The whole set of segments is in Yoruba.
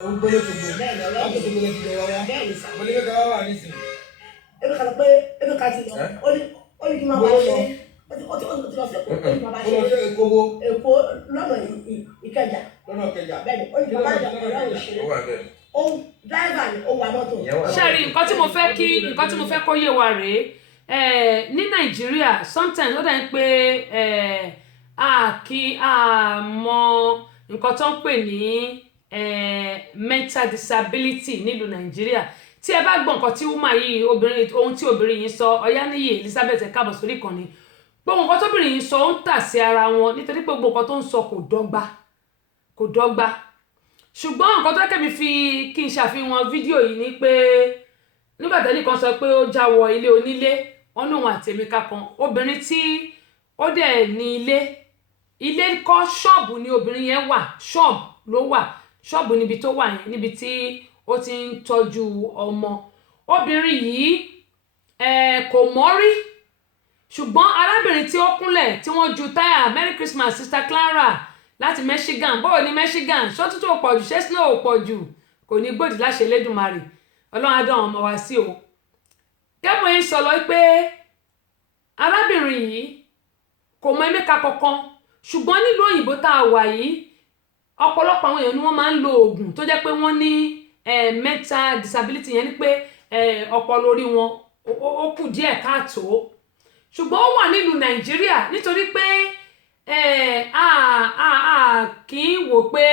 ó ń gbélé tògbò láti tògbò lè ti bẹ̀rẹ̀ wáyá mo ní kẹ́kẹ́ wá wà nísìn. ebi kan pé ebi kan ti lọ ó ní kí n máa bá ṣe ó ti lọ sí Èkó ó ní kí n máa bá ṣe Èkó lọ́nà Ìkẹjà bẹ́ẹ̀ni ó ní kí n máa bá ṣe ọ̀rẹ́ òṣèré ó dáìbà ni ó wà mọ́tò. ṣẹ́rí nǹkan tí mo fẹ́ kó yé wa rèé ní Nàìjíríà sometimes ó dàbí pé a mọ nǹkan tó ń pè ní mental disability nílùú Nàìjíríà tí ẹ bá gbọ́ nǹkan tí woman yìí ohun tí obìnrin yìí sọ Ọ̀yáníyì Elizabeth ẹ káàbọ̀ sórí ìkànnì gbogbo nǹkan tóbìnrin yìí sọ ó ń tà sí ara wọn nítorí pé gbogbo nǹkan tó ń sọ kò dọ́gba ṣùgbọ́n nǹkan tó kẹ́mi fi kí n ṣàfihàn fídíò yìí ni pé nígbà tẹ́lẹ̀ kan sọ pé ó já wọ ilé onílé wọn ní òun àti Emeka kan obìnrin tí ó dẹ̀ ní ilé kọ́ ṣọ́ọ̀bù ni obìnrin yẹn wà ṣọ́ọ̀bù ló wà ṣọ́ọ̀bù níbi tó wà yẹn níbi tí ó ti ń tọ́jú ọmọ obìnrin yìí kò mọ́rí ṣùgbọ́n arábìnrin tí ó kúnlẹ̀ tí wọ́n ju táyà Merry Christmas Sister Clara láti Michigan bóò ní Michigan ṣótútù ò pọ̀jù ṣé snow ò pọ̀jù kò ní gbòdì láṣẹ Elédùmarè Ọlọ́run á dán àwọn ọmọ wa sí o kẹ́mọ̀ yín sọ lọ pé arábìnrin yìí kò mọ Emeka kankan ṣùgbọ́n nílùú òyìnbó tá a wà yìí ọ̀pọ̀lọpọ̀ àwọn èèyàn ni wọ́n máa ń lo oògùn tó jẹ́ pé wọ́n ní mental disability yẹn ni pé ọpọlọ orí wọn ó kù díẹ̀ káàtó ṣùgbọ́n ó wà nílùú Nàìjíríà nítorí pé kì í wò pé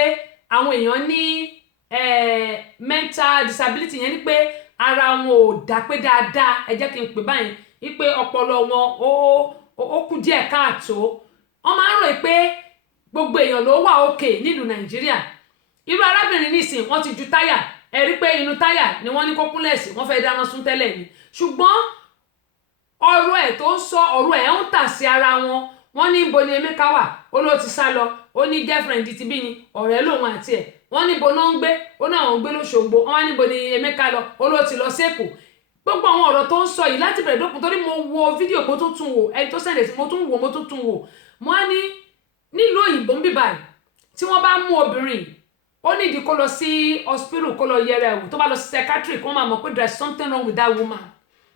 àwọn èèyàn ní mental disability yẹn ni pé ara wọn ò dá pé dáadáa ẹ jẹ́ kí n pè báyìí wípé ọpọlọ wọn ó kù díẹ̀ káàtó wọ́n máa ń rò pé gbogbo èèyàn ló wà òkè nílùú Nàìjíríà irú arábìnrin nísìn wọ́n ti ju táyà ẹ rí pé inú táyà ni wọ́n ní kó kúnlẹ̀ sí wọ́n fẹ́ dáná sun tẹ́lẹ̀ ni ṣùgbọ́n ọ̀rọ̀ ẹ̀ tó ń sọ ọ̀rọ̀ ẹ̀ ń tà sí ara wọn wọ́n ní ibo ni Emeka wà ó ló ti sá lọ ó ní girlfriend ti bí ni ọ̀rẹ́ lòun àti ẹ̀ wọ́n ní ibo náà ń gbé ó náà ń gbé lóṣogbo wọ́n ní ibo ni Emeka lọ ó ló ti lọ sẹ́kọ̀ọ́ gbogbo àwọn ọ̀rọ̀ tó ń sọ yìí láti bẹ̀rẹ̀ dópin torí mo wo fídíò mo tún tún wò ẹni tó sẹ̀lẹ̀ sí mo tún wò mo á ní nílùú òyìnbó ń bíbáyìí tí wọ́n bá mú obìnrin ó nídìí kó lọ sí hospital kó lọ yẹra ẹ̀wò tó bá lọ sí psychiatric wọ́n máa mọ̀ pé there is something wrong with that woman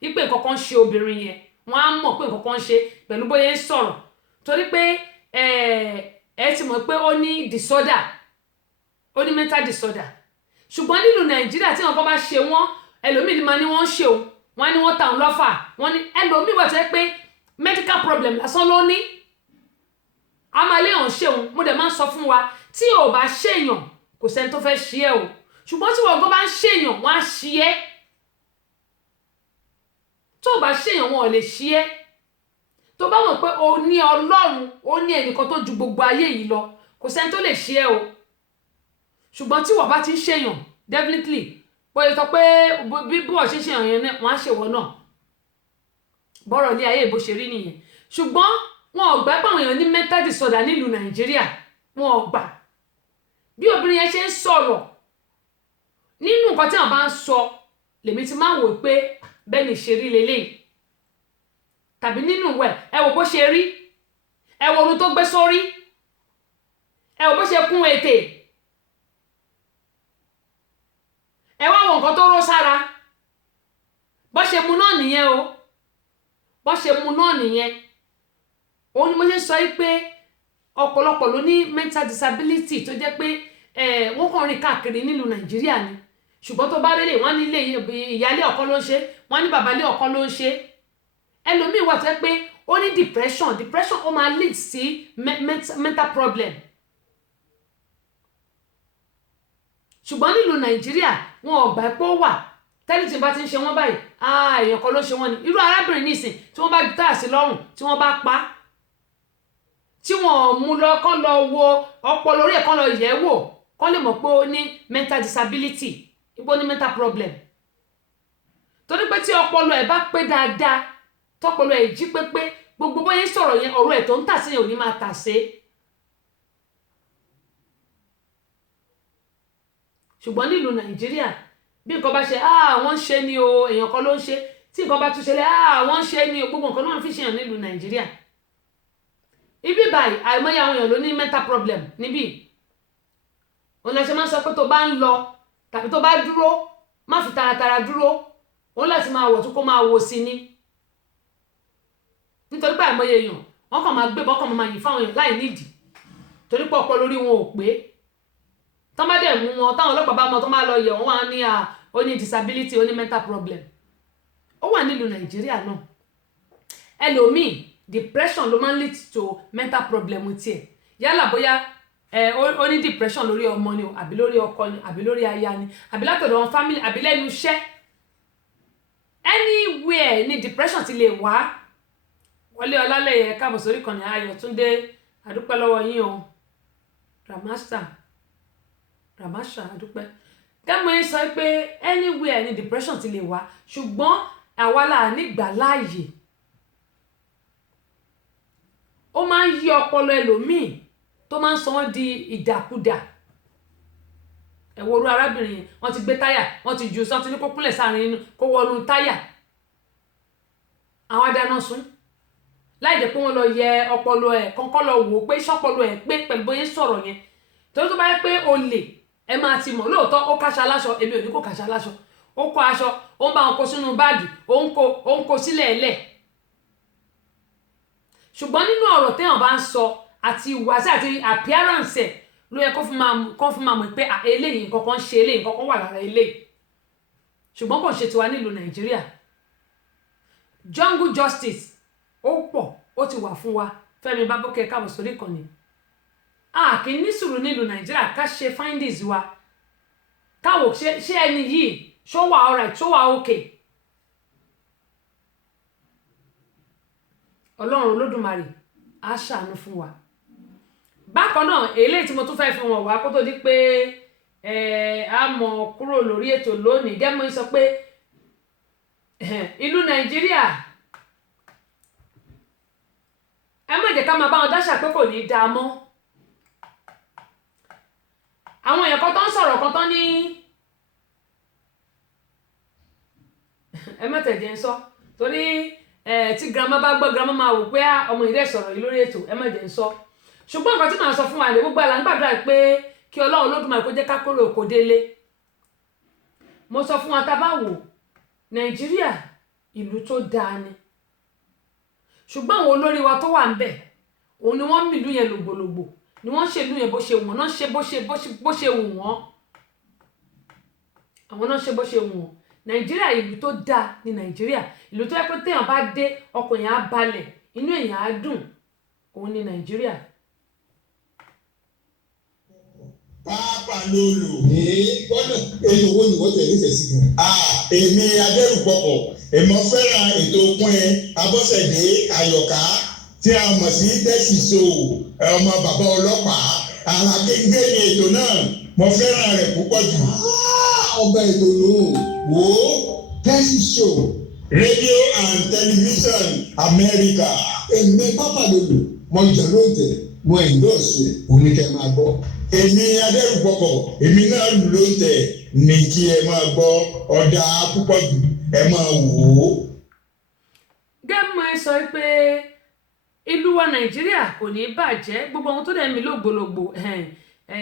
wípé nǹkan kan ṣe obìnrin yẹn wọ́n á mọ̀ pé nǹkan kan ṣe pẹ̀lú bóyá ń sọ̀rọ̀ torí pé ẹ ti mọ̀ pé ó ní disorder ó ní mental disorder ṣùgbọ́n nílùú Nàìjíríà tí nǹkan bá ṣe wọ́n ẹlòmíì máa ní wọ́n ń ṣe òun wọ́n ní wọ́n ta òun lọ́fà wọ́n ní ẹlòmíì wà tó yẹ pé medical problem lásán ló ní amaléhàn ṣeun mo dẹ̀ máa ń sọ fún wa tí ò bá ṣèyàn kò sẹ́ni tó fẹ́ ṣe é o ṣùgbọ́n tí wọ́n gbọ́ bá ń ṣèyàn wọ́n á ṣe é tó bá ṣèyàn wọn ò lè ṣe é tó bá mọ̀ pé o ní Ọlọ́run ó ní ẹnìkan tó ju gbogbo ayé yìí lọ kò sẹ́ni tó lè ṣe é o ṣùgbọ́n tí wọ́n bá ti ń ṣèyàn definitely bóyá sọ pé bí wọ́n ṣe ń ṣèyàn yẹn wọ́n á ṣèwọ́ náà bọ́rọ̀ ní ayé ìbò ṣe rí nìyẹn ṣùgbọ́n wọn ò gbà pé àwọn èèyàn ní mental disorder nílùú Nàìjíríà wọn ò gbà bí obìnrin yẹn ṣe ń sọ̀rọ̀ nínú nǹkan tí wọn bá ń sọ lèmi ti máa ń wò pé bẹ́ẹ̀ ni ṣe rí leléyìí tàbí nínú ẹ wò bó ṣe rí ẹ wò orun tó gbé sórí ẹ wò bó ṣe kún ètè ẹ wá wo nǹkan tó ró sára bó ṣe mu náà nìyẹn o bó ṣe mu náà nìyẹn òun ni mo ṣe sọ pé ọ̀pọ̀lọpọ̀ ló ní mental disability tó jẹ́ pé wọ́n kàn rìn káàkiri nílùú Nàìjíríà ni ṣùgbọ́n tó bá rélé wọ́n nílé ìyálé ọ̀kan ló ń ṣe wọ́n ní bàbálé ọ̀kan ló ń ṣe ẹlòmíì wà tó jẹ́ pé ó ní depression ó máa lead sí mental problem ṣùgbọ́n nílùú Nàìjíríà wọn ò gbà pé ó wà tẹ́lẹ̀ tí bá ti ń ṣe wọ́n báyìí èèyàn kan ló ṣe wọ́n ni irú arábìnrin nísìn tí wọ́n bá gbé àṣì lọ́rùn tí wọ́n bá pa tí wọ́n mú lọ kán lọ wo ọpọlọ orí ẹ̀ kán lọ yẹ̀ wò kán lè mọ̀ pé ó ní mental disability ipò ní mental problem torí pé tí ọpọlọ ẹ̀ bá pé dáadáa tọpọlọ ẹ̀ jí pépé gbogbo bóyá sọ̀rọ̀ yẹn ọ̀rọ̀ ẹ̀ tó ń tà sí yẹn ò ní máa tà sí ṣùgbọ́n nílùú Nàìjíríà bí nǹkan bá ṣe wọ́n ń ṣe ni o èèyàn kan ló ń ṣe tí nǹkan bá tún ṣẹlẹ̀ wọ́n ń ṣe ni o gbogbo nǹkan náà fi ṣèyàn nílùú Nàìjíríà ibi báyìí àìmọye àwọn èèyàn ló ní mental problem níbí òun la ṣe máa ń sọ pé tó bá ń lọ tàbí tó bá dúró má fi taratara dúró òun láti máa wọ̀ tún kó máa wo sí ni nítorí pé àìmọye èèyàn wọ́n kàn máa gbé bọ́kàn máa yìn fáwọn èèyàn láì nídìí torí pé ọpọlọ orí wọn ò pé tán bá dẹ̀ mú wọn táwọn ọlọ́pàá bá mọ tó máa lọ yẹ̀ wọ́n wá ní ó ní disability ó ní mental problem ó wà nílùú Nàìjíríà náà ẹlòmíì depression ló máa ń lead to mental problem tiẹ̀ yálà bóyá ó ní depression lórí ọmọ ni o àbí lórí ọkọ ni àbí lórí aya ni àbí látọ̀dọ̀ wọn family àbí lẹ́nu iṣẹ́ anywhere ni depression ti lè wá. Wọlé Ọlálẹ́yẹ káàbọ̀ sórí ìkànnì Ayọ̀túndé àdúpẹ́ lọ́wọ́ yín o Ramasha àdúpẹ́ kẹ́mọ̀ yín sọ pé anywhere ni depression ti lè wá ṣùgbọ́n àwa là nígbà láàyè ó máa ń yí ọpọlọ ẹlòmíì tó máa ń sọ wọ́n di ìdàkudà ẹ̀wọ̀rú arábìnrin yẹn wọ́n ti gbé táyà wọ́n ti jù sọ́tún ní kó kúnlẹ̀ sáàrin inú kó wọnú táyà àwọn adáná sún láì jẹ́ pé wọ́n lọ yẹ ọpọlọ ẹ̀ kọ́kọ́ lọ wò ó pé ṣọ́pọlọ ẹ̀ pé pẹ̀lú bóyá sọ̀rọ̀ yẹn torí tó bá yẹ pé olè ẹ máa ti mọ̀ lóòótọ́ ó káṣá láṣọ èmi ò ní kó káṣá láṣọ ó kó aṣọ ó ń bá wọn kó sínú báàgì ó ń kó sílẹ̀ ẹlẹ̀ ṣùgbọ́n nínú ọ̀rọ̀ téèyàn bá ń sọ àti ìwàsí àti appearance ẹ̀ ló yẹ kó fún máa mọ̀ pé eléyìí nǹkan kan ṣe eléyìí nǹkan kan wà lára eléyìí ṣùgbọ́n kò ṣe tiwa nílùú Nàìjíríà jungle justice ó pọ̀ ó ti wà fún wa Fẹ́mi Babókẹ́ káàbọ̀ sórí ìkànnì kì í ní sùúrù nílùú Nàìjíríà ká ṣe findings wa káwò ṣé ẹni yìí ṣó wà alright ṣó wà okay Ọlọ́run Olódùmarè á ṣàánú fún wa. Bákan náà eléyìí tí mo tún fẹ́ fi wọn wá kó tó di pé a mọ̀ kúrò lórí ètò lónìí gẹ́mọ́ sọ pé ìlú Nàìjíríà ẹ má jẹ́ ká máa bá wọn dáṣà pé kò ní í dáa mọ́. Àwọn èèyàn kan tó ń sọ̀rọ̀ kan tó ní ẹ má tẹ̀jẹ̀ ń sọ torí tí girama bá gbọ́ girama máa wò pé ọmọ ìdẹ́ sọ̀rọ̀ yìí lórí ètò ẹ má jẹ́ ń sọ ṣùgbọ́n nǹkan tí màá sọ fún wa lè gbogbo àlà ń gbàdúrà pé kí Ọlọ́run Olódùmarè kó jẹ́ ká kórè òkò délé. Mo sọ fún wa tá a bá wò Nàìjíríà ìlú tó dáa ni ṣùgbọ́n àwọn olórí wa tó wà ń bẹ̀ òun ni wọ́n ń mìlú yẹn lògbòlògbò ni wọ́n ń ṣèlú yẹn bó ṣe wù wọ́n náà ṣe bó ṣe wù wọ́n àwọn náà ṣe bó ṣe wù wọ́n. Nàìjíríà ìlú tó dáa ni Nàìjíríà ìlú tó yẹ pé téèyàn bá dé ọkàn yẹn á balẹ̀ inú èèyàn á dùn òun ni Nàìjíríà. Pápá lólo. Gbọ́dọ̀ èyí owó ni wọ́n tẹ̀ nífẹ̀ẹ́ sí gan. Èmi Adẹ́rùpọ̀pọ̀ èmi fẹ́ràn ètò òpin Abọ́sẹ̀dé Àyọ̀ká tí a mọ̀ sí Tẹ́sí So ọmọ bàbá ọlọ́pàá ara kéńgé ni ètò náà mo fẹ́ràn rẹ̀ púpọ̀ jù. Ọba ètò ló wò ó Tẹ́sí So rédíò and tẹlifíṣàn Amẹ́ríkà. Èmi Pápá lólo mo jọ ló ń tẹ̀ mo endorse oníkẹ́ máa gbọ́. Èmi Adẹ́rùpọ̀pọ̀ èmi náà ló ń tẹ̀ ní kí ẹ máa gbọ́ ọ̀dà púpọ̀ jù ẹ máa wò ó. Gẹ́mọ̀ ẹ sọ pé ìlú wa Nàìjíríà kò ní bàjẹ́ gbogbo ohun tó dẹ̀ mí lògbòlògbò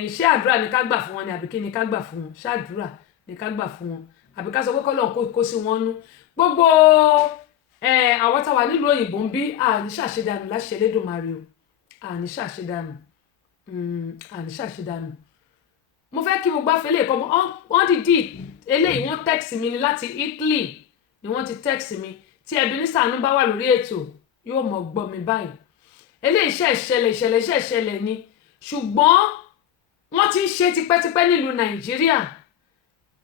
iṣẹ́ àdúrà ní ká gbà fún wọn ni àbí kí ni ká gbà fún wọn ṣáàdúrà ní ká gbà fún wọn àbí ká sọ pé kọ́lọ̀ kó sí wọn nú gbogbo àwọn táwa nílùú òyìnbó ń bí àní ṣàṣedànù láṣẹ Elédùmarè o àní ṣàṣedànù mo fẹ́ kí gbogbo afẹ́lẹ́ kọ́ wọ́n dìdí eléyìí wọ́n text mi ni láti Italy ni wọ́n ti text mi tí Ebenezer Anu bá wà lórí ètò yóò mọ̀ gbọ́ mi báyìí eléyìí ìṣẹ̀lẹ̀ ni ṣùgbọ́n wọ́n ti ń ṣe tipẹ́tipẹ́ nílùú Nàìjíríà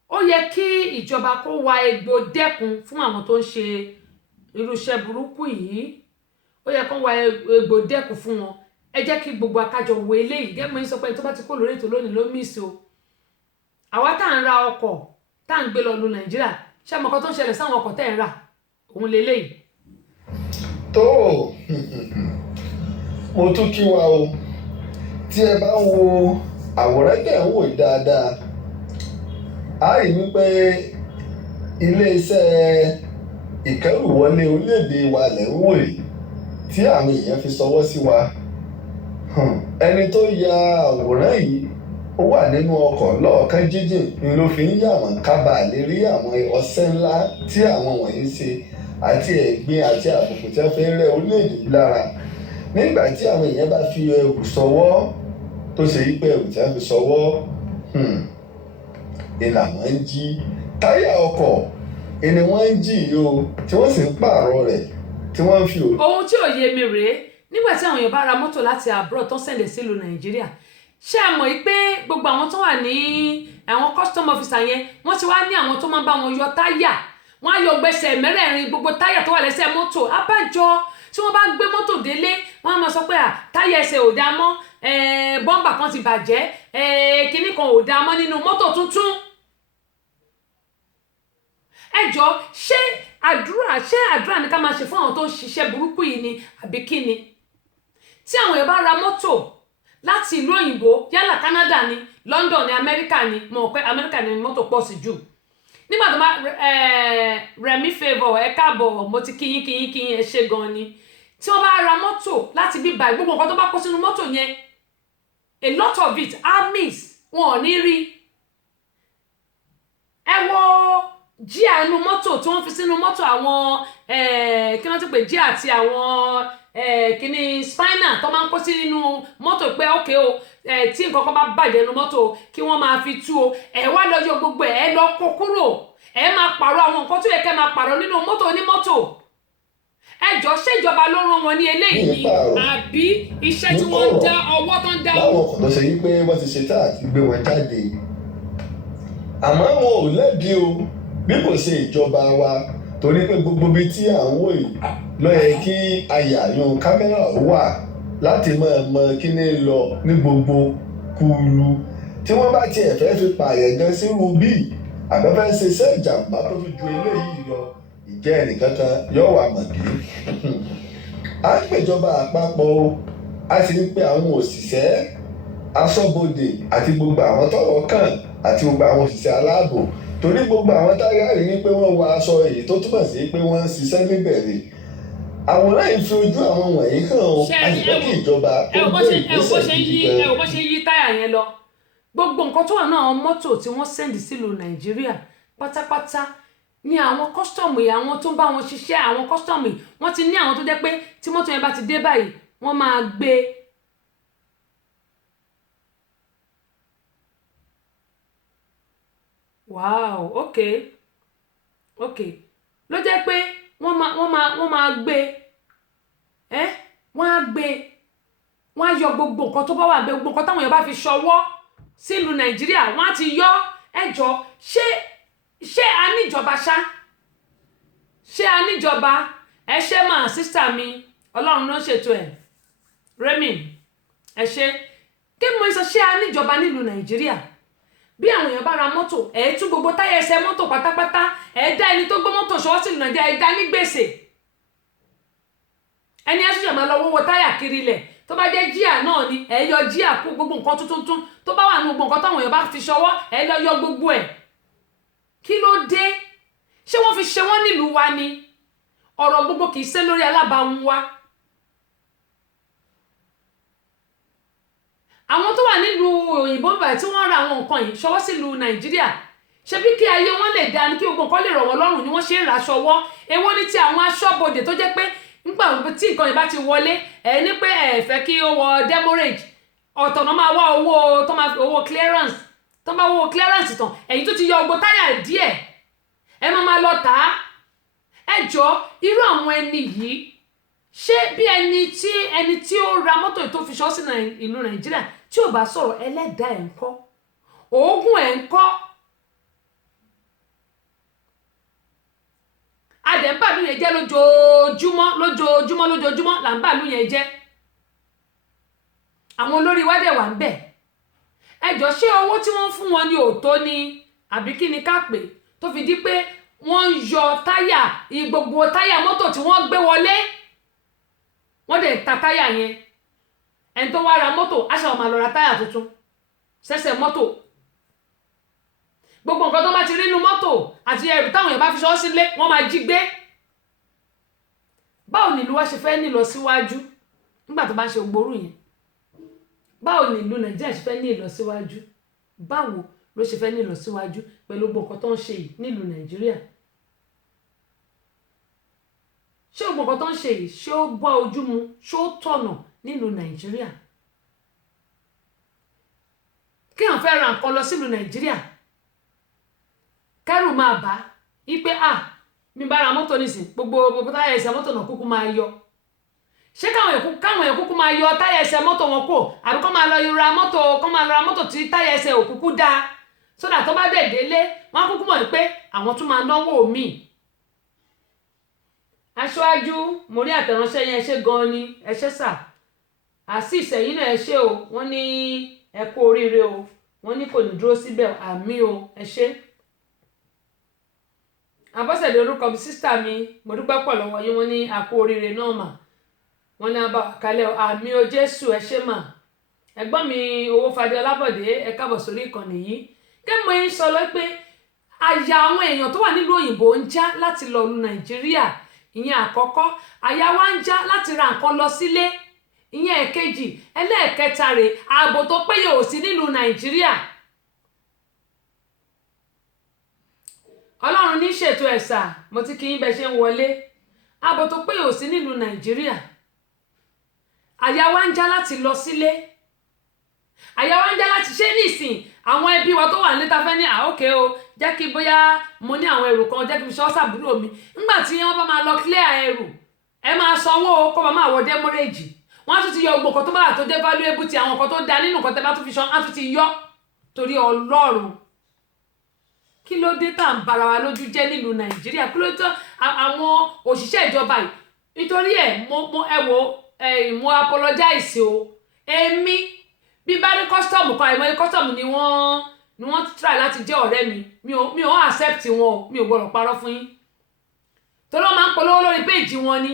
ó yẹ kí ìjọba kó wa egbò dẹ́kun fún àwọn tó ń ṣe irúṣẹ́ burúkú yìí ó yẹ kó wa egbò dẹ́kun fún wọn ẹ jẹ́ kí gbogbo akájọ wo eléyìí gẹ́gẹ́ bí sọ pé tó bá ti kó lórí ètò lónìí ló mísì o àwa tá à ń ra ọkọ̀ tá à ń gbé lọ lu Nàìjíríà ṣé àmọ́kọ́ tó ń ṣẹlẹ̀ sáwọn ọkọ̀ tẹ́ ẹ̀ ń rà òun leléyìí. tó mo tún kí wa o tí ẹ bá wo àwòrán tẹ̀ ń wò dáadáa a rí wípé iléeṣẹ́ ìkẹ́rùwọlé orílẹ̀-èdè wa lẹ̀ ń wò yìí tí àwọn èèyàn fi ṣọwọ́ sí wa ẹni tó ya àwòrán yìí ó wà nínú ọkọ̀ lọ́ọ̀kan jíjìn ni ló fi ń yà wọ́n kábàá lè rí àwọn ọṣẹ́ ńlá tí àwọn wọ̀nyí ṣe àti ẹ̀gbin àti àbùkù tí wọ́n fi ń rẹ́ orílẹ̀-èdè yìí lára. Nígbà tí àwọn èèyàn bá fi ẹrù sọwọ́ tó ṣe wípé ẹrù tí wọ́n fi sọwọ́ ìlànà ń jí táyà ọkọ̀ ni wọ́n ń jí yìí o tí wọ́n sì ń pààrọ̀ rẹ̀ tí wọ́n ń fi ohun tí ò yé mi rèé nígbà tí àwọn èèyàn bá ra mọ́tò láti abroad tó sẹ̀lẹ̀ sílùú Nàìjíríà ṣé ẹ mọ̀ pé gbogbo àwọn tó wà ní àwọn custom officer yẹn wọ́n ti wá ní àwọn tó máa ń bá wọn yọ táyà wọ́n á yọ gbèsè mẹ́rẹ̀ẹ̀rin gbogbo táyà tó wà lẹ́sẹ̀ mọ́tò abájọ tí wọ́n bá gbé mọ́tò délé wọ́n á máa sọ pé táyà ẹsẹ̀ ò dá mọ́ bọ́mbà kan ti bàjẹ́ kinní kan ò dá mọ́ nínú mọ́tò tuntun. ẹ jọ ṣé àdúrà ní ká máa ṣe fún àwọn tó ń ṣiṣẹ́ burúkú yìí ni àbí kí ni tí àwọn èèyàn bá ra mọ́tò láti ìlú òyìnbó yálà Canada ni London ni Amẹ́ríkà ni mo pé Amẹ́ríkà ni mọ́tò pọ̀ sí jù nígbà tó máa Rẹ̀mí Favour ẹ káàbọ̀ mo ti kíyín ẹ ṣe gan ni tí wọ́n bá ra mọ́tò láti bí báyìí gbogbo nǹkan tó bá kó sínú mọ́tò yẹn a lot of it are miss wọn ò ní rí ẹ wo jíà inú mọ́tò tí wọ́n fi sínú mọ́tò àwọn kí wọ́n ti pè jíà àti àwọn kíní spinal tó máa ń kó sí nínú mọ́tò pé ókè o tí nǹkan kan bá bàjẹ́ nínú mọ́tò kí wọ́n máa fi tú o wá lọ yọ gbogbo lọ kó kúrò máa pààrọ̀ àwọn nǹkan tó yẹ kẹ́ máa pààrọ̀ nínú mọ́tò onímọ́tò jọ ṣèjọba ló rán wọn ní eléyìí àbí iṣẹ́ tí wọ́n ń dá ọwọ́ tó ń dá. báwọn kò tó ṣe wípé wọ́n ti ṣe tá àti gbé wọn jáde àmọ́ wọn ò lẹ́bi o bí kò ṣe ìjọba wa torí pé gbogbo ibi tí à ń wò yìí ló yẹ kí ayàyàn kámẹ́rà wà láti máa mọ kí ní lọ ní gbogbo kúlù tí wọ́n bá tiẹ̀ fẹ́ fi pààyàn gan sírú bíi àbẹ́fẹ́ ṣe iṣẹ́ ìjàmbá tó fi ju eléyìí lọ ìjẹ́ ẹnìkankan yóò wà mọ̀bí. a ń pèjọba àpapọ̀ o a sì ń pe àwọn òṣìṣẹ́ aṣọ́bodè àti gbogbo àwọn tọ́rọ̀ kàn àti gbogbo àwọn òṣìṣẹ́ aláàbò torí gbogbo àwọn táyà rí ni pé wọ́n wọ aṣọ èyí tó túmọ̀ sí pé wọ́n ń ṣiṣẹ́ níbẹ̀rẹ̀ àwòrán yìí fi ojú àwọn wọ̀nyí hàn o àti pé kí ìjọba ó gbé ìgbésẹ̀ gidi gan. ẹ ò bó ṣe yí táyà yẹn lọ gbogbo nǹkan tó wà náà mọ́tò tí wọ́n sẹ́ndì sílùú Nàìjíríà pátápátá ní àwọn kọ́sítọ̀mù yìí àwọn tó ń bá wọn ṣiṣẹ́ àwọn kọ́sítọ̀mù yìí wọ́n ti ní àwọn tó jẹ́ pé tí mọ́tò yẹn bá ti dé báyìí wọ́n máa gbé wow okay ló jẹ́ pé wọ́n máa gbé wọ́n á gbé wọ́n á yọ gbogbo nǹkan tó bá wà gbogbo nǹkan táwọn èèyàn bá fi ṣọwọ́ sílùú Nàìjíríà wọ́n á ti yọ ẹjọ́ ṣé a níjọba ṣá ṣé a níjọba ẹ ṣe mà sísítà mi Ọlọ́run ló ń ṣètò ẹ̀ Rẹ́mi ẹ ṣe kí mo sọ ṣé a níjọba nílùú Nàìjíríà bí àwọn èèyàn bá ra mọ́tò tún gbogbo táyà ẹsẹ̀ mọ́tò pátápátá dá ẹni tó gbé mọ́tò ṣọwọ́ sílùú Nàìjíríà dá ní gbèsè ẹni ẹ̀sùn ṣàmà lọ wọ́wọ́ táyà kiri ilẹ̀ tó bá jẹ́ jíà náà ni yọ jíà kú gbogbo nǹkan tuntun tó bá wà ní gbogbo nǹkan táwọn èèyàn bá fi ṣọwọ́ lọ yọ gbogbo ẹ̀ kí ló dé ṣé wọ́n fi ṣe wọ́n nílùú wa ni ọ̀rọ̀ gbogbo kì í ṣe lórí alábàáhùn wa àwọn tó wà nílùú òyìnbó báyìí tí wọ́n ra àwọn nǹkan yìí ṣọwọ́ sílùú Nàìjíríà ṣe bí kí ayé wọn lè dáa ní kí gbogbo nǹkan lè rọ̀ wọ́n lọ́rùn ni wọ́n ṣe ń ra ṣọwọ́ èwo ni ti àwọn aṣọ́bodè tó jẹ́ pé nígbà tí nǹkan yìí bá ti wọlé ní pé fẹ́ kí ó wọ demurrage ọ̀tọ̀ náà máa wá owó clearance tó bá wọ clearance tán ẹ̀yin tó ti yọ ọgbọ táyà díẹ̀ máa lọ tà á jọ irú àwọn ẹni yìí ṣé bí ẹni tí ó ra mọ́tò tó fi ṣọ́ sí ìlú Nàìjíríà tí ò bá sọ̀rọ̀ ẹlẹ́dàá ẹ̀ ń kọ́ òógùn ẹ̀ ń kọ́ adẹ̀ǹbàlú yẹn jẹ́ lójoojúmọ́ là ń bàlú yẹn jẹ́ àwọn olórí wa dẹ̀ wà ń bẹ̀ ẹjọ́ ṣé owó tí wọ́n fún wọn ní òótọ́ ni àbí kí ni ká pè tó fi di pé wọ́n ń yọ táyà gbogbo táyà mọ́tò tí wọ́n gbé wọlé wọ́n dẹ̀ ta táyà yẹn ẹni tó wá ra mọ́tò aṣọ máa lọ ra táyà tuntun ṣẹ̀ṣẹ̀ mọ́tò gbogbo nǹkan tó bá ti rí inú mọ́tò àti ẹrù táwọn èèyàn bá fi ṣọ́ sílé wọ́n máa jí gbé báwo ni ìlú wa ṣe fẹ́ ní ìlọsíwájú nígbà tó bá ṣe gbòòrò yẹn báwo ni ìlú Nàìjíríà ṣe fẹ́ ní ìlọsíwájú báwo ló ṣe fẹ́ ní ìlọsíwájú pẹ̀lú gbogbo nǹkan tó ń ṣe yìí nílùú Nàìjíríà? ṣé gbogbo nǹkan tó ń ṣe yìí ṣé ó bá ojú mu, ṣé ó tọ̀nà nílùú Nàìjíríà? kí àwọn fẹ́ ra nǹkan lọ sílùú Nàìjíríà kẹ́rù máa bá wípé mi bá ra mọ́tò nísìn gbogbo táyà ẹsẹ̀ mọ́tò náà kúkú máa yọ. ṣé káwọn èèyàn kúkú máa yọ táyà ẹsẹ̀ mọ́tò wọn kò àbí kọ́ máa lọ ra mọ́tò tí táyà ẹsẹ̀ òkúkú dáa sódà tó bá dẹ̀ délé wọ́n á kúkú mọ̀ pé àwọn tún máa náwó míì. Aṣáájú mo rí àtẹ̀ránṣẹ́ yẹn ẹ ṣé gan ni ẹ ṣé sà àti ìṣẹ̀yìn náà ẹ ṣé o wọ́n ní ẹ kú oríire o wọ́n ní kò ní dúró síbẹ̀ àmì o ẹ ṣé. Abọ́sẹ̀dé orúkọ mi sísítà mi mo dúpẹ́ pọ̀ lọ́wọ́ yín wọ́n ní a kú oríire náà mà wọ́n ní abàkálẹ̀ àmì o Jésù ẹ ṣé mà. Ẹ̀gbọ́n mi Owófadé Ọlábọ̀dé ẹ káàbọ̀ sórí ìkànnì yìí kí mo ń sọ lọ pé àyà àwọn èèyàn tó wà nílùú òyìnbó ń já láti lọ lu Nàìjíríà ìyẹn àkọ́kọ́ àyà wa ń já láti ra nǹkan lọ sílé ìyẹn ẹ̀kejì ẹlẹ́ẹ̀kẹta rèé ààbò tó péye ò sí nílùú Nàìjíríà. Ọlọ́run ní ṣètò ẹ̀sà mo ti kí yín bẹ ṣe ń wọlé ààbò tó péye ò sí nílùú Nàìjíríà. Àyà wa ń já láti lọ sílé àyà wa ń já láti ṣe nísìn àwọn ẹbí wa tó wà níta fẹ́ ní àókè o jẹ́ kí bóyá mo ní àwọn ẹrù kan jẹ́ kí n ṣọ́ sàbúrò mi nígbà tí wọ́n bá máa lọ clear ẹrù ẹ máa sanwó kó máa wọ dẹ́mọ́rẹ́jì wọ́n á tún ti yọ gbogbo kan tó bá wà tó jẹ́ valuable ti àwọn kan tó da nínú nǹkan tẹ́ bá tún fi ṣan á tún ti yọ torí Ọlọ́run kí ló dé tá à ń bara wa lójú jẹ́ nílùú Nàìjíríà kí ló dé àwọn òṣìṣẹ́ ìjọba yìí nítorí mo apologize o èmi bí bá ní kọ́sítọ́ọ̀mù kan àìmọye kọ́sítọ́ọ̀mù ni wọ́n try láti jẹ́ ọ̀rẹ́ mi ò accept wọn o mi ò gbọ́dọ̀ parọ́ fún yín torí wọ́n máa ń polówó lórí péèjì wọn ni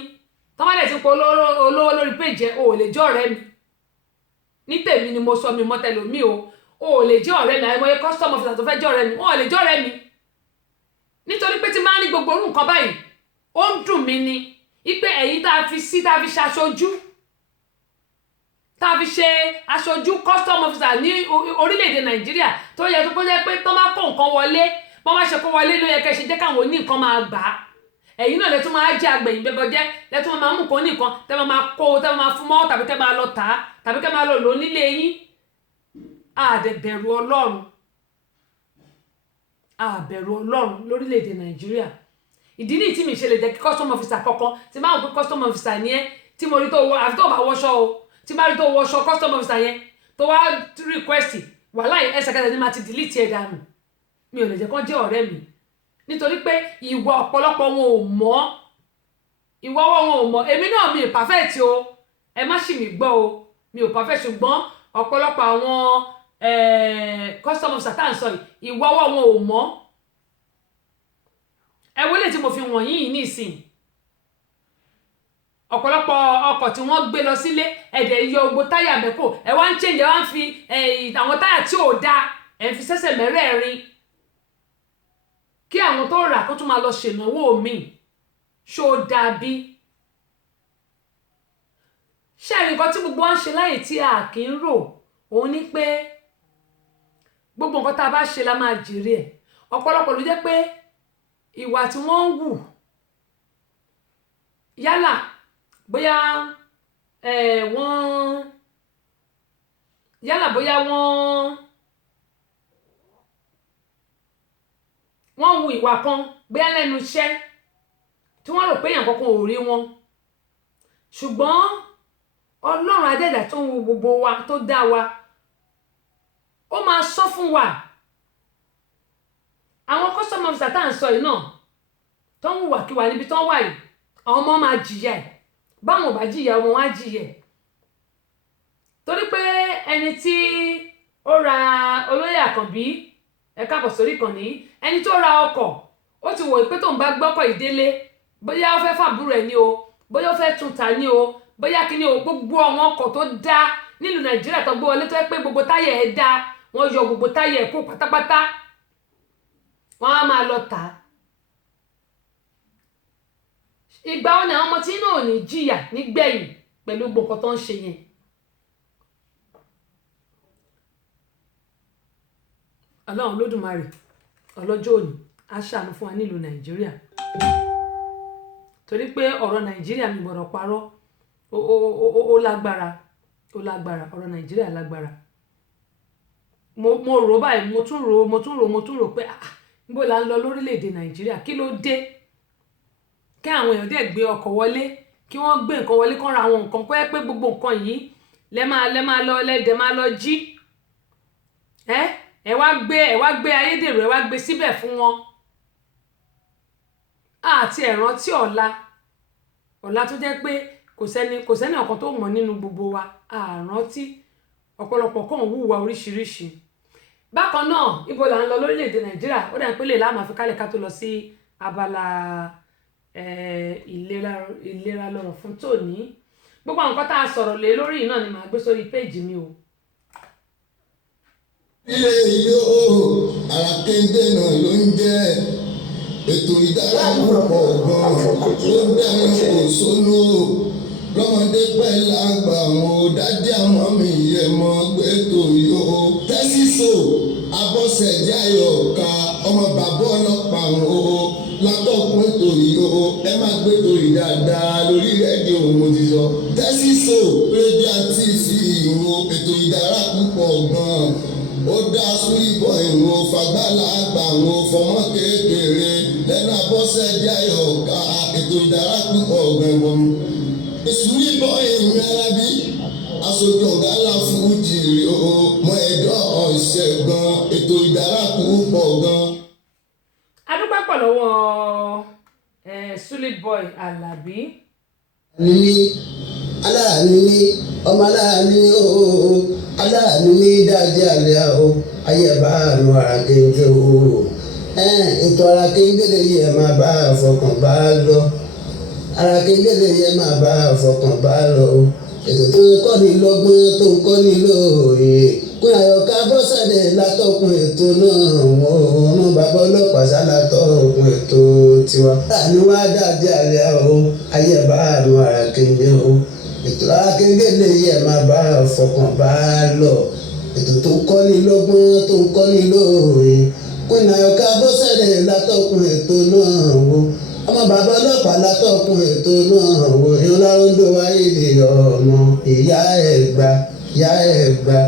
tọ́mọdé ti polówó lórí péèjì ẹ̀ o ò lè jẹ́ ọ̀rẹ́ mi ní tèmi ni mo sọ mi mọ́tẹ́lò mi o ò lè jẹ́ ọ̀rẹ́ mi àìmọye kọ́sítọ́ọ̀mù ọ̀fíìsà tó fẹ́ jẹ́ ọ̀rẹ́ mi wọn ò lè jẹ́ ọ̀rẹ́ mi nítorí pé tí máa ń ní gbogbo orú nǹkan báyìí ó ń dùn mí ni wípé ẹ̀yin tá a fi ṣaṣojú tá a fi ṣe aṣojú custom officer ní orílẹ̀-èdè Nàìjíríà tó yẹ tó jẹ́ pé tó máa kó nǹkan wọlé bọ́n máa ṣe kó wọlé ló yẹ kẹ́ ṣe jẹ́ káwọn oní nǹkan máa gbà á ẹ̀yin náà lẹ́tún máa jẹ́ àgbẹ̀yìn bẹ́bọ̀jẹ́ lẹ́tún máa mú nǹkan nìkan tẹ́ máa kó tẹ́ máa fún mọ́ tàbí kẹ́ máa lọ tà á tàbí kẹ́ máa lọ lò nílé yín àdẹ̀bẹ̀rù Ọlọ́run àbẹ̀rù Ọlọ́run lórílẹ̀-èdè Nàìjíríà ìdí ní tí mi ṣe lè jẹ́ kí custom officer kankan tí máa ń pín custom officer ní ẹ́ tí mo rí tó wọ àfi tó bá wọṣọ o tí bá rí tó wọṣọ custom officer yẹn tó wá request wàhálà ẹsẹ̀kẹsẹ̀ ni máa ti delete ẹ̀ dànù mi ò lè jẹ́ kán jẹ́ ọ̀rẹ́ mi nítorí pé ìwà ọ̀pọ̀lọpọ̀ wọn ò mọ̀ ìwà wọn ò mọ̀ èmi náà mi ò perfect o ẹ má ṣì mí gbọ́ o mi ò perfect ṣùgbọ́n ọ̀pọ̀lọpọ̀ àwọn custom officer tá à ń sọ yìí ìwà wọn ò mọ̀ ẹ wọlé tí mo fi wọ̀nyí yìí nísìn ọ̀pọ̀lọpọ̀ ọkọ̀ tí wọ́n gbé lọ sílé ẹ̀dẹ̀ yọ gbogbo táyà mẹ́kò ẹ wá ń change ẹ wá ń fi àwọn táyà tí ò dáa ẹ ń fi sẹ́sẹ̀ mẹ́rẹ̀ẹ̀rin kí àwọn tó rà kó tún máa lọ ṣènáwó mi ṣó dàbí ṣé ẹ̀rí nǹkan tí gbogbo wa ń ṣe láyè tí a kì í rò òun ni pé gbogbo nǹkan tá a bá ṣe la máa jèrè ẹ̀ ọ̀pọ̀lọpọ̀ ló jẹ́ pé ìwà tí wọ́n ń wù yálà bóyá wọ́n wu ìwà kan bóyá lẹ́nu iṣẹ́ tí wọ́n rò pé èèyàn kankan ò rí wọn ṣùgbọ́n Ọlọ́run adẹ́dà tó ń wo gbogbo wa tó dá wa ó máa sọ fún wa àwọn custom officer tá à ń sọ yìí náà tó ń hùwàkiwà níbi tó ń wà yìí àwọn ọmọ máa jìyà ẹ̀ báwọn ò bá jìyà ọmọ wọn á jìyà ẹ̀ torí pé ẹni tí ó ra Olóyè Àkànbí ẹ káàbọ̀ sórí ìkànnì ẹni tó ra ọkọ̀ ó ti wò pé tóun bá gbọ́kọ̀ ìdélé bóyá ó fẹ́ fàbúrò ẹ̀ ní o bóyá ó fẹ́ tún ta ní o bóyá kí ni o gbogbo àwọn ọkọ̀ tó dá nílùú Nàìjíríà tó gbé wọlé tó yẹ pé gbogbo táyà ẹ̀ dá wọ́n yọ gbogbo táyà ẹ̀ kó pátápátá wọ́n á máa lọ tà á ìgbà wọn ni àwọn ọmọ tí náà ò ní jìyà nígbẹ̀yìn pẹ̀lú gbogbo nǹkan tó ń ṣe yẹn Ọlọ́run Olódùmarè ọlọ́jọ́ òní á ṣàánú fún wa nílùú Nàìjíríà torí pé ọ̀rọ̀ Nàìjíríà mi gbọ́dọ̀ parọ́ ó lágbára ọ̀rọ̀ Nàìjíríà lágbára mo rò báyìí mo tún rò pé níbo la ń lọ lórílẹ̀‐èdè Nàìjíríà kí ló dé kí àwọn èèyàn dẹ̀ gbé ọkọ̀ wọlé kí wọ́n gbé nǹkan wọlé kán ra àwọn nǹkan kó yẹ pé gbogbo nǹkan yìí lẹ máa lọ jí ẹ wá gbé ayédèrú ẹ wá gbé síbẹ̀ fún wọn àti ẹ̀rántí ọ̀la tó jẹ́ pé kò sẹ́ni ọ̀kan tó mọ̀ nínú gbogbo wa àrántí ọ̀pọ̀lọpọ̀ kan hùwà oríṣiríṣi bákan náà ibo là ń lọ lórílẹ̀‐èdè Nàìjíríà ó dà pé lè láàmú àfikálẹ̀ ká tó lọ sí abala ìlera lọ́rọ̀ fún tòní gbogbo àwọn nǹkan tá a sọ̀rọ̀ lé lórí náà ni màá gbé sórí péèjì mi o. ilé yóò ara kéńté náà ló ń jẹ́ ètò ìdárayá púpọ̀ gan-an ló ń dẹ́rùn kò sólú lọ́mọdé pẹ̀lú àgbà àwọn òdádé àwọn mi yẹ mọ́ gbẹ́tò yóò tẹ́sísò abọ́sẹ̀dé ayọ̀ká ọmọ bàbá ọlọ́pàá o látọ̀kùn ètò yóò ẹ má gbẹ́tò yìí dáadáa lórí rédíò mo ti sọ tẹ́sísò rédíò àti ìfìwò ètò ìdárayá púpọ̀ gan-an ó dá súlìbọ̀ ìwọ̀n fagbálà àgbà àwọn fọmọ kékeré lẹ́nu abọ́sẹ̀dé ayọ̀ká ètò ìdárayá púpọ̀ gan-an súlìbọ̀ ìwọ̀n arábí aṣojú ọ̀gá ńlá fún jìrì o mọ ẹ̀dọ́ ọ̀sẹ̀ gan ètò ìdárayá púpọ̀ gan. a dúpẹ́ pọ̀ lọ́wọ́ Suleboy Alabi. ní aláàánú ní ọmọ aláàánú ní ooo aláàánú ní dáadé àlẹ́ o ayẹ̀bá àánú ara kéńké o ètò ara kéńké lè yẹ máa bá àfọkàn bá lọ ara kéńké lè yẹ máa bá àfọkàn bá lọ ètò tó ń kọ́ ni lọ́gbọ́n tó ń kọ́ ni lóòye kún àyọ̀ká bọ́sẹ̀dẹ̀ látọ̀kùn ètò náà wọ́n bàbá ọlọ́pàá sálátọ̀kùn ètò tiwa. àánú wá dáadé àlẹ́ o ayẹ̀bá àánú ara kéńké o ètò akéńké lè yẹ máa bá fọkàn bá lọ ètò tó ń kọ́ ni lọ́gbọ́n tó ń kọ́ ni lóòye kún àyọ̀ká bọ́sẹ̀dẹ̀ látọ̀kùn ètò náà ọmọ bàbá ọlọ́pàá látọ̀kùn ètò náà ìrọ̀lárúndó wáyé lè ọmọ ìyá ẹ̀ gbà.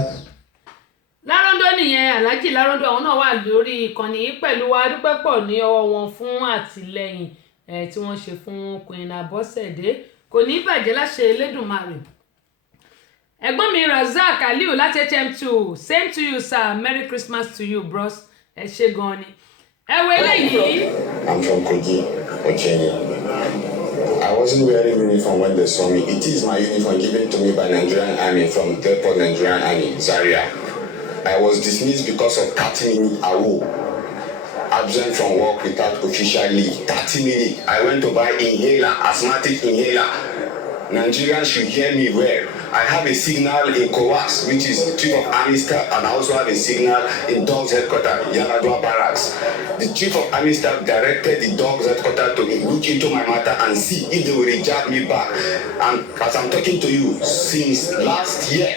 Láròndó nìyẹn Alhaji Láròndó àwọn náà wà lórí ìkànnì yìí pẹ̀lú wa dúpẹ́ pọ̀ ní ọwọ́ wọn fún àtìlẹ́yìn tí wọ́n ṣe fún Queen Abọ́sẹ̀dé kò ní bàjẹ́ láṣẹ Elédùmarè. ẹ̀gbọ́n mi Razak Aliu láti HM2 same to you sir Merry Christmas to you bros ẹ ṣé gan ni. I'm from Kogi, Ochenyi. I wasn't wearing uniform when they saw me. It is my uniform given to me by Nigerian Army from Depot Nigerian Army, Zaria. I was dismissed because of 30 minutes awo. Absent from work without official leave. 30 minutes. I went to buy inhaler, asthmatic inhaler. Nigerians should hear me well. I have a signal in Kowas, which is Chief of Army Staff, and I also have a signal in Dogs Headquarters, Yaladua Barracks. The Chief of Army Staff directed the Dogs Headquarters to look into my matter and see if they will reject me back. And as I'm talking to you, since last year,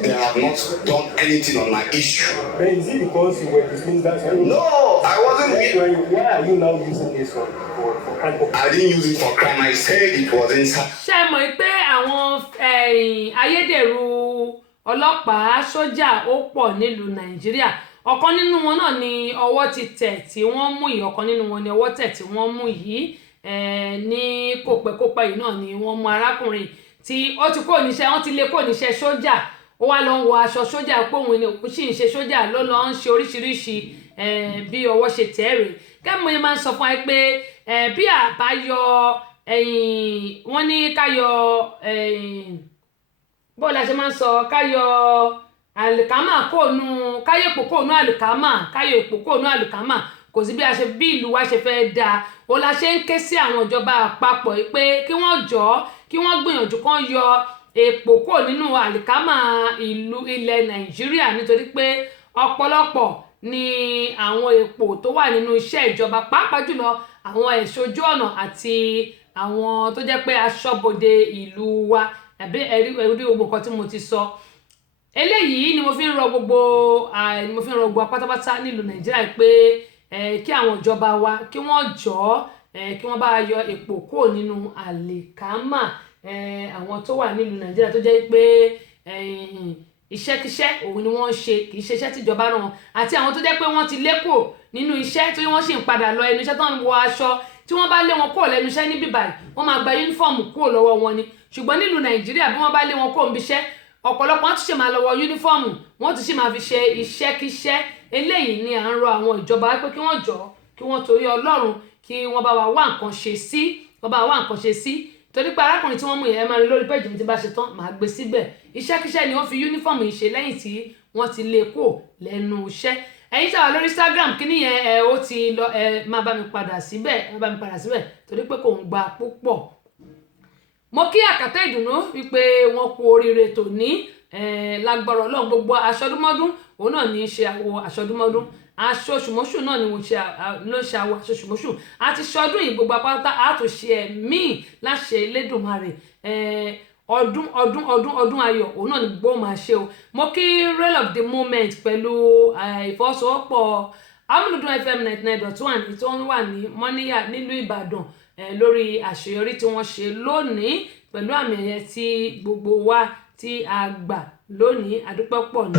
they have not done anything on my issue. But is it because you were dismissed that time? No, I wasn't. Why are you now using this for crime? I didn't use it for crime. I said it was inside. ṣé ẹ mọ̀ pé àwọn ayédèrú ọlọ́pàá sójà ó pọ̀ nílùú Nàìjíríà ọ̀kan nínú wọn náà ni ọwọ́ ti tẹ̀ tí wọ́n mú yìí ọ̀kan nínú wọn ni ọwọ́ tẹ̀ tí wọ́n mú yìí ní kòpẹ́kòpẹ́ yìí náà ni wọ́n mú arákùnrin tí ó ti kó níṣẹ́ wọ́n ti lé kó níṣẹ́ sójà ó wá lọ ń wọ aṣọ sójà pé òun ni òun sì ń ṣe sójà ló lọ ń ṣe oríṣiríṣi bí ọwọ́ ṣe tẹ̀ rè kẹ́mi yẹn máa ń sọ fún ẹ pé bí àbáyọ wọ́n ní káyọ bọ́ọ̀lù àṣẹ máa ń sọ káyọ àlìkámà kóònù káyọ èpò kóònù àlìkámà káyọ èpò kóònù àlìkámà kò sí bí ìlú wa ṣe fẹ́ dáa ó la ṣe ń ké sí àwọn ìjọba àpapọ̀ pé kí wọ́n jọ̀ọ́ kí wọ́n gbìyànjú kán yọ èpò kò nínú àlìkámà ìlú ilẹ̀ Nàìjíríà nítorí pé ọ̀pọ̀lọpọ̀ ni àwọn èpò tó wà nínú iṣẹ́ ìjọba pàápàá jùlọ àwọn ẹ̀ṣọ́ ojú ọ̀nà àti àwọn tó jẹ́ pé aṣọ́bodè ìlú wa ẹ̀rí gbogbo nǹkan tí mo ti sọ eléyìí ni mo fi ń rọ gbogbo apátápátá nílùú Nàìjíríà pé kí àwọn ìjọba wa kí wọ́n jọ̀ọ́ kí wọ́n bá yọ epo kúrò nínú àlìkámà àwọn tó wà nílùú Nàìjíríà tó jẹ́ pé iṣẹ́kíṣẹ́ òun ni wọ́n ń ṣe kì í ṣe iṣẹ́ tíjọba náà àti àwọn tó jẹ́ pé wọ́n ti lé kúrò nínú iṣẹ́ tí wọ́n sì ń padà lọ ẹnu iṣẹ́ tó ń wọ aṣọ tí wọ́n bá lé wọn kúrò lẹ́nu iṣẹ́ níbí báyìí wọ́n máa gba yúnífọ́ọ̀mù kúrò lọ́wọ́ wọn ni ṣùgbọ́n nílùú Nàìjíríà bí wọ́n bá lé wọn kúrò níbi iṣẹ́ ọ̀pọ̀lọpọ̀ wọn tún ṣe máa lọ wọ yúnífọ́ọ̀mù wọ́n tún ṣe máa fi ṣe iṣẹ́kíṣẹ́ eléyìí ni à ń rọ àwọn ìjọba pé kí wọ́n jọ̀ọ́ kí wọ́n torí Ọlọ́run kí wọ́n bá wa wá nǹkan ṣe sí torí pé arákùnrin tí wọ́n mú yẹn máa rí lórí péjì mi tí bá ṣe tán màá gbé síbẹ̀ iṣẹ́kíṣẹ́ ni wọ́n fi yúnífọ́ọ̀mù yìí ṣe lẹ́yìn tí wọ́n ti lé kúrò lẹ́nu iṣẹ́ ẹ̀yin tí a wà lórí Instagram kíní yẹn ó ti lọ máa bá mi padà síbẹ̀ torí pé kò ń gba púpọ̀ mo kí àkàtà ìdùnnú wípé wọ́n kú oríire tòní lágbára Ọlọ́run gbogbo aṣọdúnmọ́dún òun náà ní í ṣe àwọ̀ aṣọdúnmọ́dún aṣoṣùmọ́ṣù náà ni ló ń ṣe àwọ̀ aṣoṣùmọ́ṣù àti ṣọdún yìí gbogbo apáta àtúnṣe ẹ̀mí láṣẹ Elédùmarè ọdún ayọ̀ òun náà ni gbogbo máa ṣe o mo kí Rail of the Moment pẹ̀lú ìfọwọ́sowọ́pọ̀ Amúlùdún FM 99.1 tí wọ́n wà ní Mọ́níyà nílùú Ìbàdàn lórí àṣeyọrí tí wọ́n ṣe lónìí pẹ̀lú àmì ẹ̀yẹ tí gbogbo wa tí a gbà lónìí àdúpẹ́ pọ̀ ní.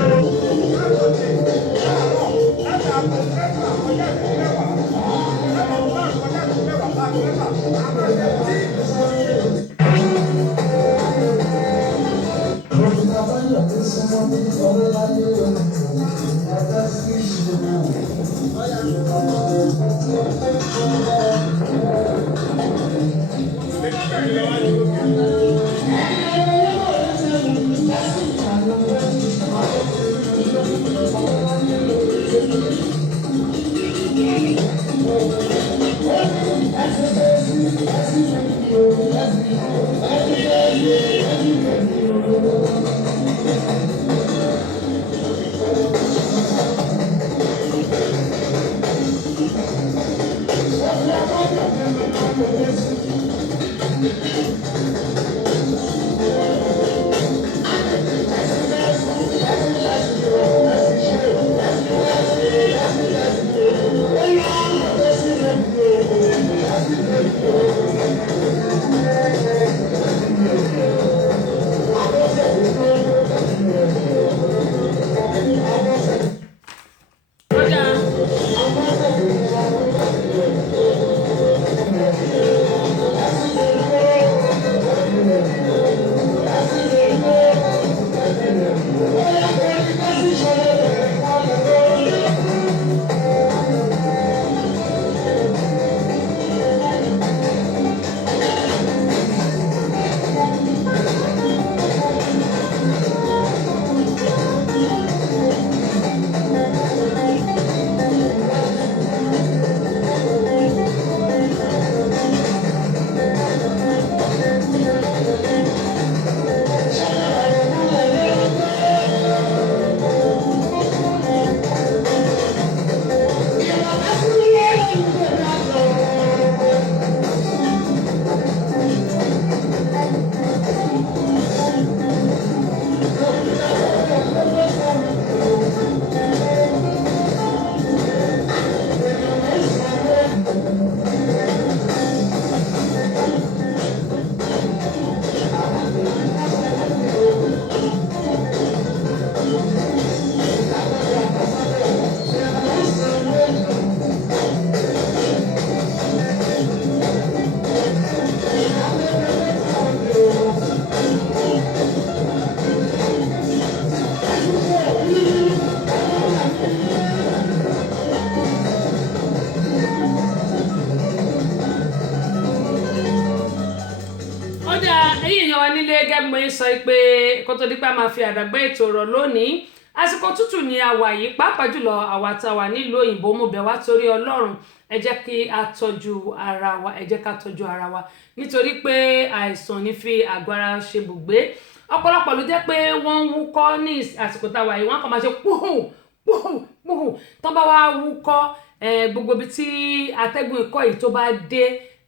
gẹ́gẹ́ bí mo ń sọ pé kó tó di pé a máa fi àdàgbà ètò ọ̀rọ̀ lónìí àsìkò tútù ni a wà yìí pàápàá jùlọ àwa tá a wà nílùú òyìnbó mo bẹ̀ wá torí Ọlọ́run ẹ jẹ́ kí a tọ́jú ara wa ẹ jẹ́ ká tọ́jú ara wa nítorí pé àìsàn ní fi àgọ́ ara ṣe bùgbé ọ̀pọ̀lọpọ̀ ló jẹ́ pé wọ́n ń wúkọ́ ní àsìkò tá a wà yìí wọ́n kàn máa ṣe púhù tán bá wá wúkọ́ gbogbo ibi tí atẹ́gùn ikọ́ yìí tó bá dé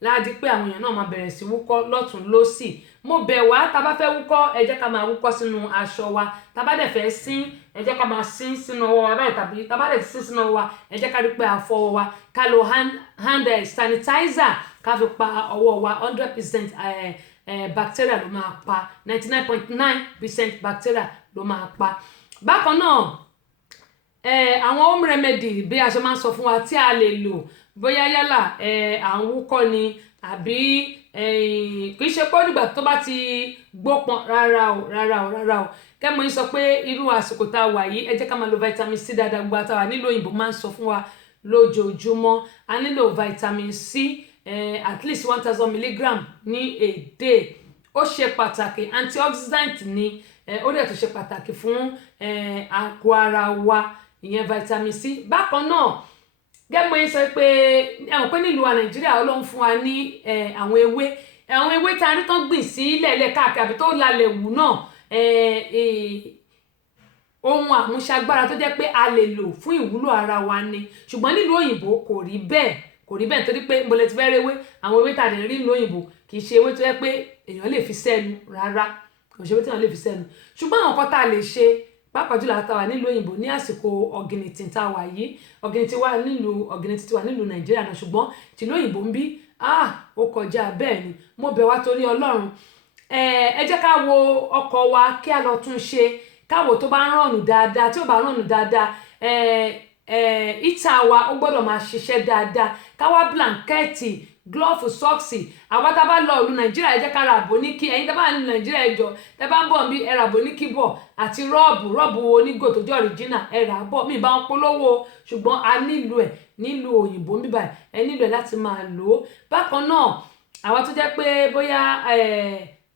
láti pé àwọn èèyàn náà máa bẹ̀rẹ̀ sí wúkọ́ lọ́tún lósì. Mo bẹ̀ wá tá bá fẹ́ wúkọ́ ẹ jẹ́ ká máa wúkọ́ sínú aṣọ wa, tá bá dẹ̀ fẹ́ sín ẹ jẹ́ ká máa sín sínú ọwọ́ wa báyìí, tàbí tá bá dẹ̀ sín sínú ọwọ́ wa ẹ jẹ́ ká rí pé a fọ ọwọ́ wa, ká lo hand sanitizer ká fi pa ọwọ́ wa. 100% bacteria ló máa pa, 99.9% bacteria ló máa pa. Bákan náà àwọn home remedy bí a ṣe máa ń sọ fún wa tí a lè lò bóyá yálà à ń wúkọ́ ni àbí kì í ṣe pé nígbà tó bá ti gbópọn rárá o kẹ́mọ̀ yín sọ pé irú àsìkò tá a wà yìí ẹ jẹ́ ká máa lo vitamin C dáadáa. Gbogbo àtàwà nílò òyìnbó máa ń sọ fún wa lójoojúmọ́ a nílò vitamin C at least 1000 mg ní a day. Ó ṣe pàtàkì, antioxidant ni ó dẹ̀ tó ṣe pàtàkì fún àgọ́ ara wa, ìyẹn vitamin C. Bákan náà gẹ́gbọ́n yín sọ pé ẹ̀wọ̀n pé nílùú Nàìjíríà Ọlọ́run fún wa ní àwọn ewé tá a rí tán gbìn sí ilẹ̀ káàkiri àbí tó lálẹ́ wù náà, ohun àmúṣagbára tó jẹ́ pé a lè lò fún ìwúlò ara wa ni. Ṣùgbọ́n nílùú òyìnbó kò rí bẹ́ẹ̀ torí pé mo lè ti fẹ́ rí àwọn ewé tá a lè rí nílùú òyìnbó kì í ṣe ewé tó jẹ́ pé èèyàn lè fi sẹ́nu rárá, kò ṣe ewé tí èèyàn lè fi sẹ́nu. Ṣùgbọ́n àwọn nǹkan tá a lè ṣe pàápàá jùlọ àtàwà nílùú òyìnbó ní àsìkò ọ̀gìnìtì tá a wà yìí, ọ̀gìnìtì ti wà nílùú Nàìjíríà náà, ṣùgbọ́n tìlú òyìnbó ń bí ó kọjá bẹ́ẹ̀ ni. Mo bẹ̀ wá torí Ọlọ́run ẹ jẹ́ ká wo ọkọ̀ wa kí a lọ tún ṣe, káwo tó bá ń rọ̀nù dáadáa, tí ó bá rọ̀nù dáadáa ìta wa ó gbọ́dọ̀ máa ṣiṣẹ́ dáadáa, ká wá blanketi, glove, socks. Àwa tá bá lọ ìlú Nàìjíríà ẹ jẹ́ ká ra àbóníkí, ẹ̀yin tá bá ní Nàìjíríà ẹjọ́ tẹ́ bá ń bọ̀ bí ẹ ra àbóníkí bọ̀ àti rọ́ọ̀bù onígò tó jẹ́ original ẹ rà bọ̀. Mi bá wọn polówó ṣùgbọ́n a nílò ẹ̀ nílùú òyìnbó ń bíbà ẹ nílò ẹ̀ láti máa lò ó. Bákan náà àwa tó jẹ́ pé bóyá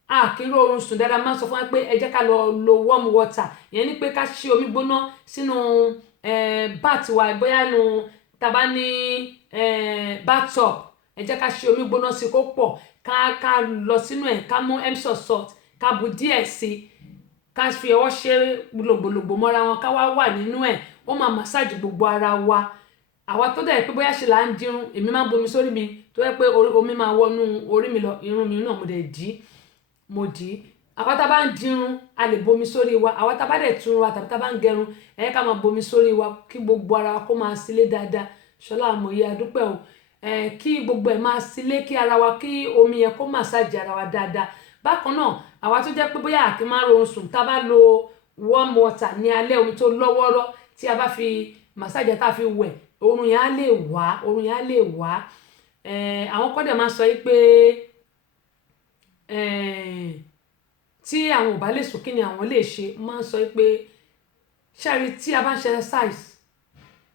àkínró oorun sùn dáadáa máa ń sọ fún wa pé ẹ jẹ́ ká lọ lo warm water, ìyẹn ni pé ká ṣí omi gbóná sínú bath wa, bóyá nu tàbá ní bathtub ẹ jẹ́ ká ṣí omi gbóná sí kó pọ̀, ká lọ sínú ẹ̀, ká mú Epsom salt ká bu díẹ̀ sí, ká fi ọwọ́ ṣe gbòlògbòlògbò mọ́ra wọn, ká wá wà nínú ẹ̀, ó máa massage gbogbo ara wa. Àwa tó dẹ̀ pé bóyá ṣe là ń dirun, èmi máa ń bomi sórí mi tó yẹ pé omi máa wọnú orí mi lọ, irun mi náà mo dì í. Àwa tá bá ń dirun a lè bomi sórí wa, àwa tá bá dẹ̀ tún wa tàbí tá bá ń gẹrun ká máa bomi sórí wa kí gbogbo ara wa kó máa sílé dáadáa. Ṣọlá àmọ̀ye adúpẹ́ o, kí gbogbo ẹ̀ máa sílé, kí ara wa, kí omi yẹn kó massage ara wa dáadáa. Bákan náà àwa tó jẹ́ pé bóyá àkín máa rọrùn sùn, tá bá lo warm water ní alẹ́, omi tó lọ́wọ́rọ́ tí a bá fi massage tá fi wẹ̀, oorun yẹn á lè wá. Àwọn kọ́dẹ̀ máa sọ pé tí àwọn ò bá lè sùn kí ni àwọn lè ṣe. Máa ń sọ pé ṣáàrí tí a bá ń ṣe exercise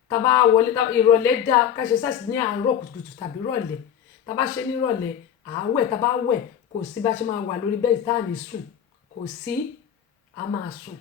tá bá wọlé ìrọ̀lẹ́ dá ká ṣe exercise ní àárọ̀ kùtùkùtù tàbí ìrọ̀lẹ́, tá bá ṣe ní ìrọ̀lẹ́ àwẹ̀, tá bá wẹ̀ kò sí bá ṣe máa wà lórí bẹ́ẹ̀dì tá à ní sùn, kò sí, a máa sùn.